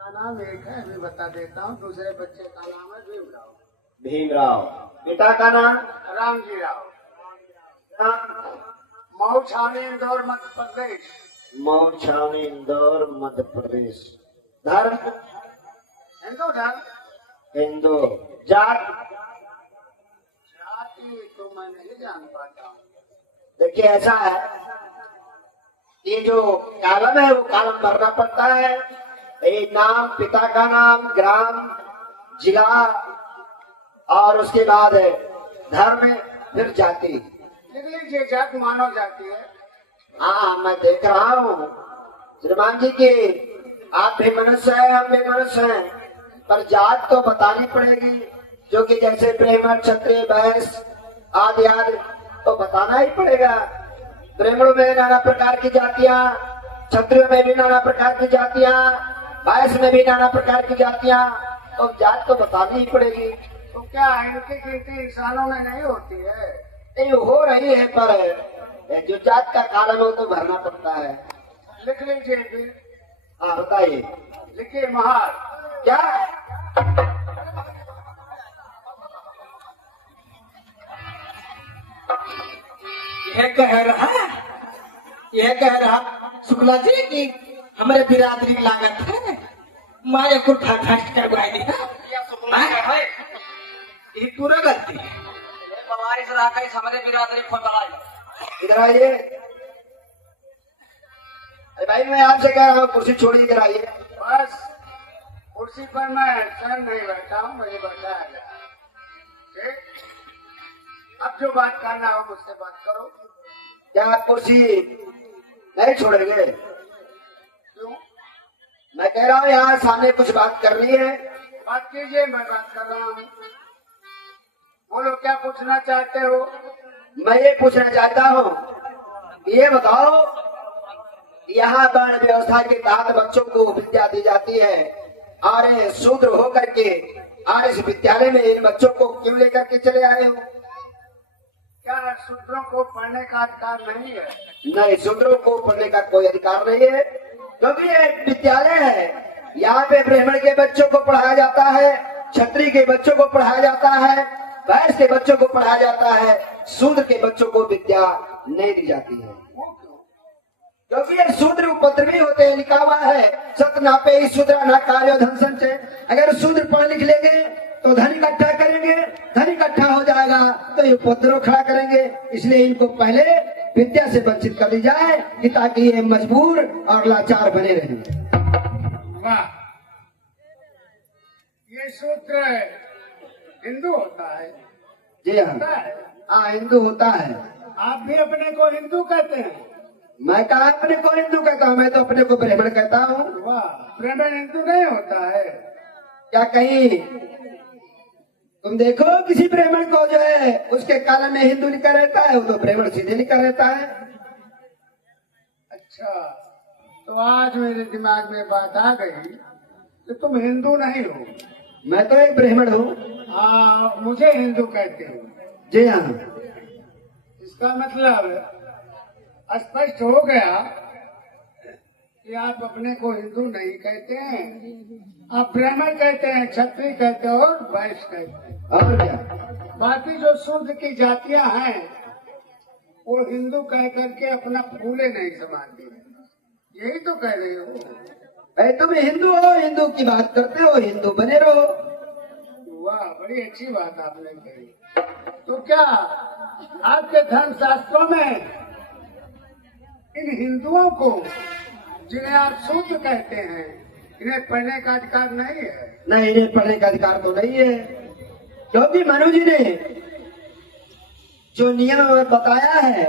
का नाम एक है, मैं बता देता हूँ। दूसरे बच्चे का नाम है भीमराव। भीमराव। पिता का नाम? रामजी राव। नाम? मऊ छावनी इंदौर मध्य प्रदेश। मऊ छावनी इंदौर मध्य प्रदेश। धर्म? हिंदू धर्म। हिंदू। जात? जाति तो मैं नहीं जान पाता हूँ। देखिए ऐसा है, ये जो कॉलम है वो कॉलम भरना पड़ता है। ये नाम, पिता का नाम, ग्राम, जिला और उसके बाद धर्म, फिर जाति। लिख लीजिए, जात मानव जाति है। हाँ, मैं देख रहा हूँ श्रीमान जी की आप भी मनुष्य है, हम भी मनुष्य हैं, पर जात तो बतानी पड़ेगी, जो कि जैसे ब्राह्मण, क्षत्रिय, वैश्य आदि आदि तो बताना ही पड़ेगा। ब्राह्मणों में नाना प्रकार की जातियां, क्षत्रियों में भी नाना प्रकार की जातियां, वैश्य में भी नाना प्रकार की जातियां, तो जात तो बतानी ही पड़ेगी। तो क्या इनकी गिनती इंसानों में नहीं होती है? नहीं हो रही है, पर जो जात का कालम है वो तो भरना पड़ता है। लिख लीजिए फिर। हाँ बताइए। लिखिए महार। क्या? यह कह रहा शुक्ला जी की हमारे बिरादरी की लागत है, माया को ठाठ करवाई दिया। ये पूरा गलती है। हमारे बिरादरी खोल बनाई। इधर आइए। अरे भाई मैं आपसे कह रहा हूँ कुर्सी छोड़िए, इधर आइए। बस कुर्सी पर मैं स्वयं नहीं बैठा हूँ, मुझे बैठाया गया। ठीक, अब जो बात करना हो मुझसे बात करो। क्या आप कुर्सी नहीं छोड़ेंगे? क्यों? मैं कह रहा हूँ यहाँ सामने कुछ बात करनी है। बात कीजिए, मैं बात कर रहा हूँ। बोलो, क्या पूछना चाहते हो? मैं ये पूछना चाहता हूँ, ये बताओ, यहाँ वर्ण व्यवस्था के तहत बच्चों को विद्या दी जाती है और शूद्र होकर के और इस विद्यालय में इन बच्चों को क्यों लेकर के चले आए हो? क्या शूद्रों को पढ़ने का अधिकार नहीं है? नहीं, शूद्रों को पढ़ने का कोई अधिकार नहीं है, क्योंकि ये विद्यालय है। यहाँ पे ब्राह्मण के बच्चों को पढ़ाया जाता है, क्षत्रिय के बच्चों को पढ़ाया जाता है, वैश्य के बच्चों को पढ़ाया जाता है, शूद्र के बच्चों को विद्या नहीं दी जाती है। वो क्यों? क्योंकि ये शूद्र उपद्रवी होते हैं, लिखा हुआ है सत्य नापे ही शूद्र ना कार्यो धन संचय। अगर शूद्र पढ़ लिख लेंगे तो धन इकट्ठा करेंगे, धन इकट्ठा हो जाएगा तो ये उपद्रव खड़ा करेंगे। इसलिए इनको पहले विद्या से वंचित कर दी जाए कि ताकि ये मजबूर और लाचार बने रहें। वाह, ये शूद्र हिंदू होता है? जी हाँ, होता है। हाँ हिंदू होता है। आप भी अपने को हिंदू कहते हैं? मैं कहा अपने को हिंदू कहता हूँ, मैं तो अपने को ब्राह्मण कहता हूँ। वाह, ब्राह्मण हिंदू नहीं होता है? क्या कहीं तुम देखो किसी ब्राह्मण को जो है उसके काल में हिंदू लिखा रहता है, वो तो ब्राह्मण सीधे लिखा रहता है। अच्छा, तो आज मेरे दिमाग में बात आ गई कि तुम हिंदू नहीं हो। मैं तो एक ब्राह्मण हूँ। मुझे हिंदू कहते हो? जी हाँ। इसका मतलब स्पष्ट हो गया कि आप अपने को हिंदू नहीं कहते हैं, आप ब्राह्मण कहते हैं, क्षत्रिय कहते हो और वैश्य कहते हैं। और क्या? बाकी जो शूद्र की जातियां हैं वो हिंदू कह करके अपना फूले नहीं समाती है। यही तो कह रहे हो। भाई तुम हिंदू हो, हिंदू की बात करते हो, हिंदू बने रहो। वाह, बड़ी अच्छी बात आपने कही। तो क्या आपके धर्म शास्त्रों में इन हिंदुओं को, जिन्हें आप शूद्र कहते हैं, इन्हें पढ़ने का अधिकार नहीं है? नहीं, इन्हें पढ़ने का अधिकार तो नहीं है, क्योंकि मनु जी ने जो नियम बताया है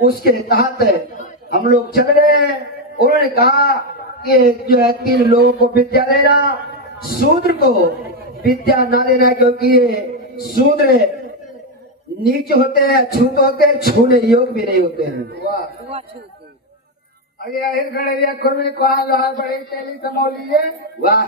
उसके तहत हम लोग चल रहे हैं। उन्होंने कहा कि जो है 3 लोगों को विद्या देना, शूद्र को विद्या न देना, क्योंकि ये शूद्र नीच होते हैं, अछूत होते हैं, छूने योग भी नहीं होते हैं। वाह, अरे अहिर खड़े खुरमी कुहां लोहार बड़ी तेली समोली है। वाह,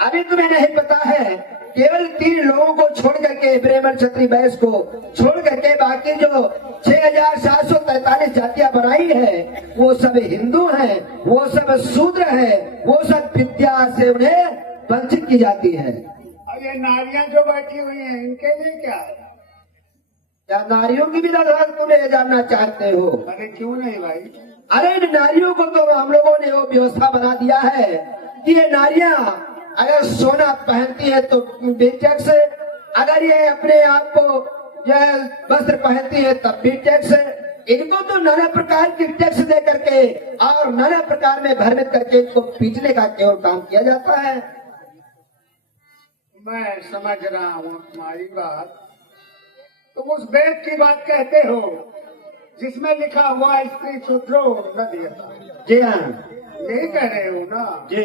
अभी तुम्हें नहीं पता है, केवल 3 लोगों को छोड़ करके, ब्राह्मण क्षत्रिय वैश्य को छोड़ करके बाकी जो 6743 जातियां बनाई है वो सब हिंदू हैं, वो सब शूद्र हैं, वो सब विद्या से उन्हें वंचित की जाती है। और ये नारियां जो बैठी हुई हैं इनके लिए क्या है? क्या नारियों की भी दरअसल तुम्हें जानना चाहते हो? अरे क्यों नहीं भाई? अरे इन नारियों को तो हम लोगों ने वो व्यवस्था बना दिया है कि ये नारियां अगर सोना पहनती है तो भी टैक्स, अगर ये अपने आप को यह वस्त्र पहनती है तब भी टैक्स। इनको तो नाना प्रकार की टैक्स दे करके और नाना प्रकार में भ्रमित करके इनको पीटने का केवल काम किया जाता है। मैं समझ रहा हूँ तुम्हारी बात। तुम उस वेद की बात कहते हो जिसमें लिखा हुआ स्त्री शूद्रो न दिया। जी हाँ, यही कह रहे हो ना? जी।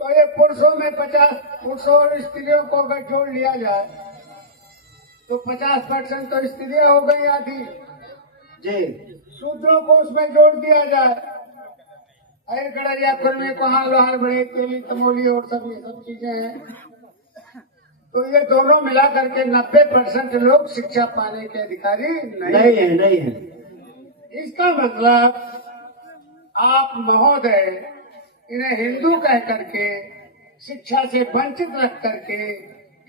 तो ये पुरुषों में 50 पुरुषों और स्त्रियों को अगर जोड़ लिया जाए तो 50% तो स्त्रियां हो गई आधी, जी। शूद्रों को उसमें जोड़ दिया जाए। अरे गड़रिया खुरमी कोहा लोहार बड़े तेली तमोली और सब ये सब चीजें हैं, तो ये दोनों मिला करके 90% लोग शिक्षा पाने के अधिकारी नहीं है। इसका मतलब आप महोदय इन्हें हिंदू कह करके शिक्षा से वंचित रख करके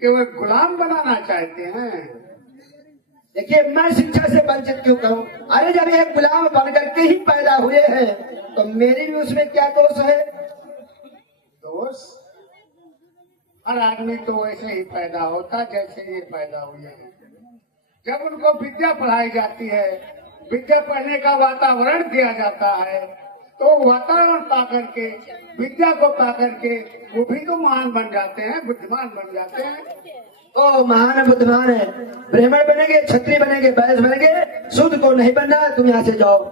केवल गुलाम बनाना चाहते हैं। देखिए, मैं शिक्षा से वंचित क्यों कहूँ? अरे जब ये गुलाम बन करके ही पैदा हुए हैं तो मेरी भी उसमें क्या दोष है? दोष? हर आदमी तो वैसे ही पैदा होता जैसे ये पैदा हुए हैं। जब उनको विद्या पढ़ाई जाती है, विद्या पढ़ने का वातावरण दिया जाता है, तो वातावरण पा करके, विद्या को पा करके वो भी तो महान बन जाते हैं, बुद्धिमान बन जाते हैं। ओ महान बुद्धिमान है, ब्राह्मण बनेंगे, क्षत्रिय बनेंगे, वैश्य बनेंगे, शुद्ध को नहीं बनना है। तुम यहाँ से जाओ।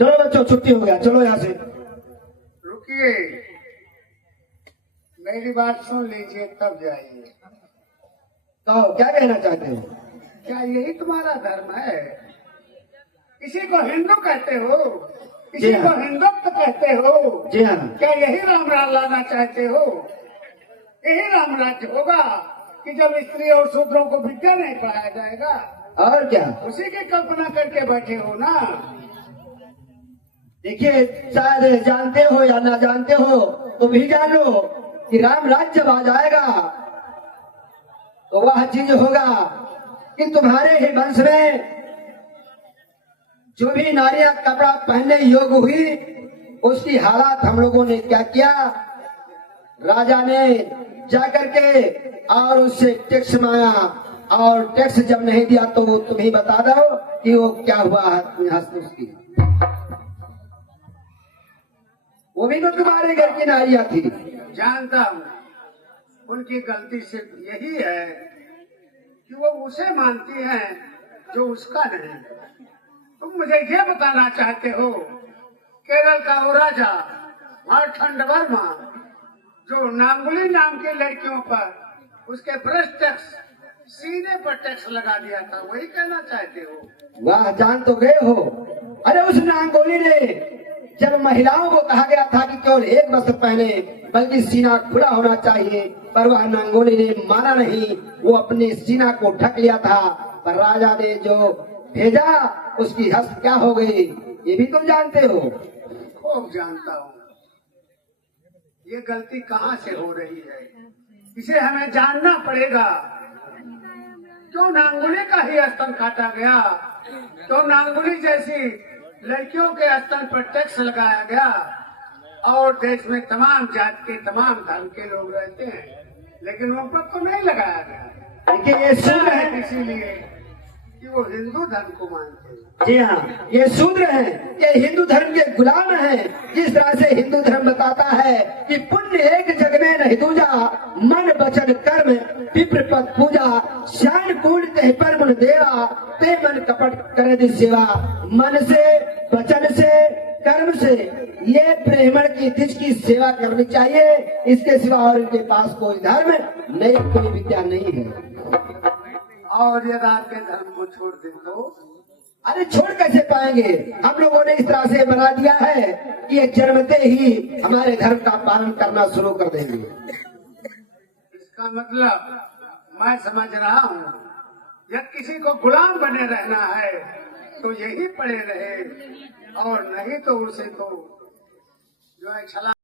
चलो बच्चों, छुट्टी हो गया, चलो यहाँ से। रुकिए, मेरी बात सुन लीजिए तब जाइए। कहो, क्या कहना चाहते हो? क्या यही तुम्हारा धर्म है? किसी को हिंदू कहते हो, किसी को हिंदुत्व कहते हो? जी हाँ। क्या यही राम राज लाना चाहते हो? यही राम राज्य होगा कि जब स्त्री और शूद्रों को विद्या नहीं पढ़ाया जाएगा? और क्या? उसी की कल्पना करके बैठे हो ना? देखिए, शायद जानते हो या ना जानते हो तो भी जान लो कि राम राज्य जब आ जाएगा तो वह चीज होगा कि तुम्हारे ही वंश में जो भी नारियां कपड़ा पहनने योग्य हुई उसकी हालत हम लोगों ने क्या किया, राजा ने जाकर के और उससे टैक्स मांगा, और टैक्स जब नहीं दिया तो वो तुम ही बता दो कि वो क्या हुआ हस्ती उसकी। वो भी तो तुम्हारे घर की नारियां थी। जानता हूँ, उनकी गलती सिर्फ यही है कि वो उसे मानती हैं जो उसका नहीं। तुम मुझे ये बताना चाहते हो केरल का वो राजा मार्तंड वर्मा जो नांगुली नाम की लड़कियों पर उसके ब्रश टैक्स, सीने पर टैक्स लगा दिया था, वही कहना चाहते हो? वाह, जान तो गए हो। अरे उस नांगोली ने जब महिलाओं को कहा गया था कि केवल एक वस्त्र पहने बल्कि सीना खुला होना चाहिए, पर वह नांगोली ने माना नहीं, वो अपने सीना को ढक लिया था। पर राजा ने जो भेजा उसकी हस्त क्या हो गई, ये भी तुम जानते हो। खूब जानता हूँ। ये गलती कहाँ से हो रही है, इसे हमें जानना पड़ेगा। क्यों नांगुली का ही स्तन काटा गया? क्यों नांगुली जैसी लड़कियों के स्तन पर टैक्स लगाया गया? और देश में तमाम जात के, तमाम धर्म के लोग रहते हैं, लेकिन उन पर तो नहीं लगाया गया। देखिए, ये शूद्र है, इसीलिए कि वो हिंदू धर्म को मानते हैं। जी हाँ, ये शूद्र हैं, ये हिंदू धर्म के गुलाम हैं। जिस तरह से हिंदू धर्म बताता है कि पुण्य एक जग में नहीं दूजा, मन वचन कर्म विप्र पद पूजा, श्यान कूल तह पर मन देवा, ते मन कपट करे दी सेवा। मन से, वचन से, कर्म से ये ब्राह्मण की तिज की सेवा करनी चाहिए। इसके सिवा और इनके पास कोई धर्म नहीं, कोई विद्या नहीं है। और यदि आपके धर्म को छोड़ दे तो? अरे छोड़ कैसे पाएंगे? हम लोगों ने इस तरह से बना दिया है कि ये जन्मते ही हमारे धर्म का पालन करना शुरू कर देंगे। इसका मतलब मैं समझ रहा हूँ, यदि किसी को गुलाम बने रहना है तो यही पड़े रहे, और नहीं तो उसे तो जो है छला